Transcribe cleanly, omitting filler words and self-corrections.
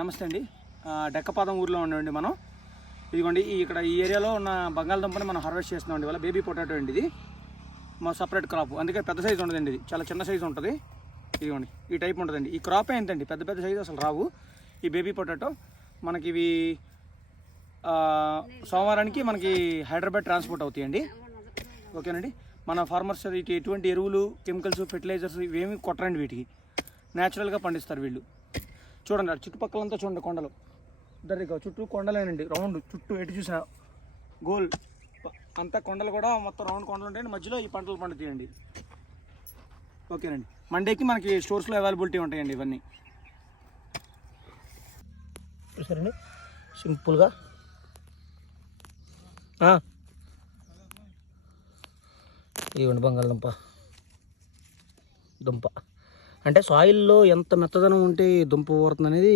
నమస్తే అండి. డెక్కపాదం ఊర్లో ఉన్నామండి మనం. ఇదిగోండి ఇక్కడ ఈ ఏరియాలో ఉన్న బంగాళదుంపని మనం హార్వెస్ట్ చేస్తున్నామండి. ఇవాళ బేబీ పొటాటో అండి. ఇది మా సపరేట్ క్రాప్, అందుకే పెద్ద సైజు ఉండదండి. ఇది చాలా చిన్న సైజు ఉంటుంది. ఇదిగోండి ఈ టైప్ ఉంటుందండి. ఈ క్రాపే ఎంతండి, పెద్ద పెద్ద సైజు అసలు రావు. ఈ బేబీ పొటాటో మనకి ఇవి సోమవారానికి మనకి హైదరాబాద్ ట్రాన్స్పోర్ట్ అవుతాయండి. ఓకేనండి. మన ఫార్మర్స్ ఎటువంటి ఎరువులు, కెమికల్స్, ఫెర్టిలైజర్స్ ఇవేమి కొట్టరండి. వీటికి న్యాచురల్గా పండిస్తారు వీళ్ళు. చూడండి అటు చుట్టుపక్కలంతా చూడండి కొండలు. దగ్గర చుట్టూ కొండలేనండి, రౌండ్ చుట్టూ ఎటు చూసినా గోల్ అంతా కొండలు కూడా మొత్తం రౌండ్ కొండలు ఉంటాయండి. మధ్యలో ఈ పంటలు పండుతాయండి. ఓకేనండి. మండేకి మనకి స్టోర్స్లో అవైలబిలిటీ ఉంటాయండి ఇవన్నీ. చూసారండి సింపుల్గా. ఇవ్వండి బంగాళదుంప దుంప. అంటే సాయిల్లో ఎంత మెత్తదనం ఉంటే దుంప ఊరుతుంది అనేది